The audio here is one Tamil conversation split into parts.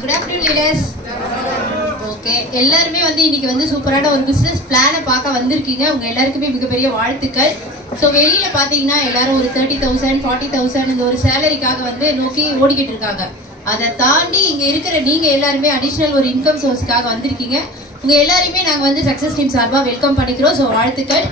Good afternoon, leaders. Okay, எல்லாருமே வந்து இன்னைக்கு வந்து சூப்பரான ஒரு பிசினஸ் பிளானை பார்க்க வந்திருக்கீங்க. உங்க எல்லாருக்குமே மிகப்பெரிய வாழ்த்துக்கள். ஸோ வெளியில பாத்தீங்கன்னா எல்லாரும் ஒரு 30,000 40,000 இந்த ஒரு சேலரிக்காக வந்து நோக்கி ஓடிக்கிட்டு இருக்காங்க. அதை தாண்டி இங்க இருக்கிற நீங்க எல்லாருமே அடிஷனல் ஒரு இன்கம் சோர்ஸ்க்காக வந்திருக்கீங்க. உங்க எல்லாருமே நாங்க வந்து சக்சஸ் டீம் சார்பா வெல்கம் பண்ணிக்கிறோம். ஸோ வாழ்த்துக்கள்.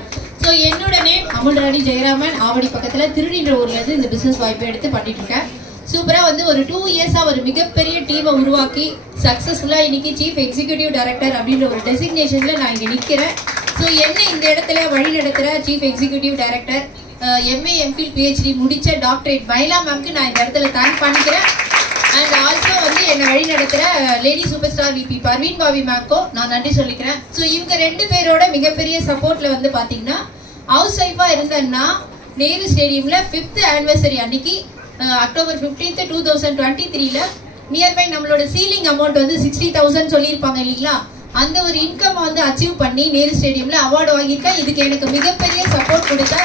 ஸோ என்னோட நேம் அமுல்ராணி ஜெயராமன். ஆவடி பக்கத்துல திருநீன்ற ஊர்ல இருந்து இந்த பிசினஸ் வாய்ப்பை எடுத்து பண்ணிட்டு இருக்கேன். சூப்பரா வந்து ஒரு 2 இயர்ஸா ஒரு மிகப்பெரிய டீமை உருவாக்கி சக்சஸ்ஃபுல்லா இன்னைக்கு சீஃப் எக்ஸிகியூட்டிவ் டைரக்டர் அப்படின்ற ஒரு டெசிக்னேஷன்ல நான் இங்க நிக்கிறேன். ஸோ என்ன இந்த இடத்துல வழி நடத்துற chief executive director MA MPhil PhD முடிச்ச டாக்டரேட் மைலா மேம்க்கு நான் இந்த இடத்துல தேங்க் பண்ணிக்கிறேன். அண்ட் ஆல்சோ வந்து என்னை வழி நடத்துற lady super star VP Parveen பாவி மேம்க்கும் நான் நன்றி சொல்லிக்கிறேன். ஸோ இவங்க 2 பேரோட மிகப்பெரிய சப்போர்ட்ல வந்து பாத்தீங்கன்னா ஹவுஸ் ஒய்ஃபா இருந்தேன்னா நேரு ஸ்டேடியம்ல 5th ஆனிவர்சரி அன்னைக்கு October 15th 2023ல நியர்பை நம்மளோட சீலிங் அமௌண்ட் வந்து 60,000 சொல்லியிருப்பாங்க இல்லைங்களா, அந்த ஒரு இன்கம் வந்து அச்சீவ் பண்ணி நேரு ஸ்டேடியம்ல அவார்டு வாங்கியிருக்கேன். இதுக்கு எனக்கு மிகப்பெரிய சப்போர்ட் கொடுத்த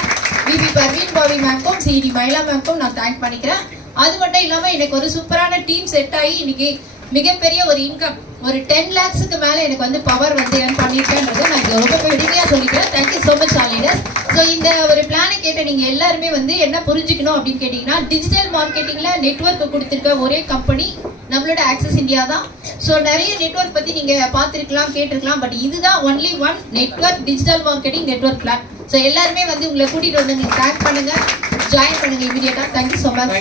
VP பர்வீன் பாவி மேம்க்கும் CD மைலா மேம்க்கும் நான் தேங்க் பண்ணிக்கிறேன். அது மட்டும் இல்லாம எனக்கு ஒரு சூப்பரான டீம் செட் ஆகி இன்னைக்கு மிகப்பெரிய ஒரு இன்கம் ஒரு 10 lakhsக்கு மேல எனக்கு வந்து பவர் வந்து ஏர்ன் பண்ணிருக்கேன்றதை நான் ரொம்ப பெருமையா சொல்லிக்கிறேன். Thank you so much all leaders. So இந்த ஒரு பிளானை கேட்ட நீங்க எல்லாருமே வந்து என்ன புரிஞ்சுக்கணும் அப்படின்னு கேட்டீங்கன்னா, டிஜிட்டல் மார்க்கெட்டிங்ல நெட்வொர்க் கொடுத்திருக்க ஒரே கம்பெனி நம்மளோட ஆக்சஸ் இந்தியா தான். ஸோ நிறைய நெட்வொர்க் பத்தி நீங்க பார்த்திருக்கலாம் கேட்டிருக்கலாம், பட் இதுதான் only one network digital marketing network plan. So எல்லாருமே வந்து உங்களை கூட்டிட்டு வந்து நீங்க தேங்க் பண்ணுங்க, ஜாயின் பண்ணுங்க இமீடியட்டா. Thank you so much.